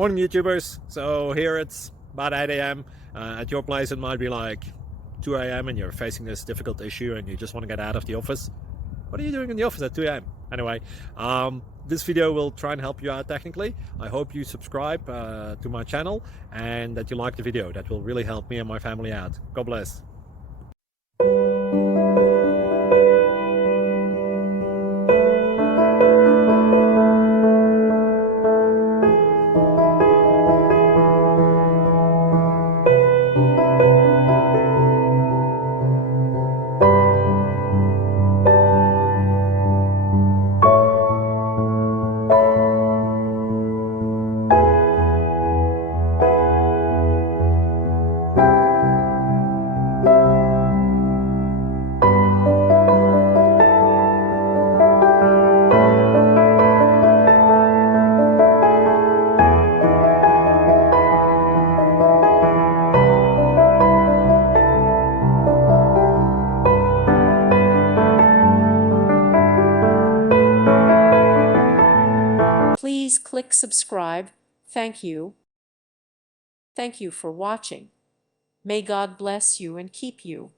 Morning YouTubers. So here it's about 8 a.m. At your place it might be like 2 a.m. and you're facing this difficult issue and you just want to get out of the office. What are you doing in the office at 2 a.m.? Anyway, this video will try and help you out technically. I hope you subscribe to my channel and that you like the video. That will really help me and my family out. God bless. Please click subscribe. Thank you. Thank you for watching. May God bless you and keep you.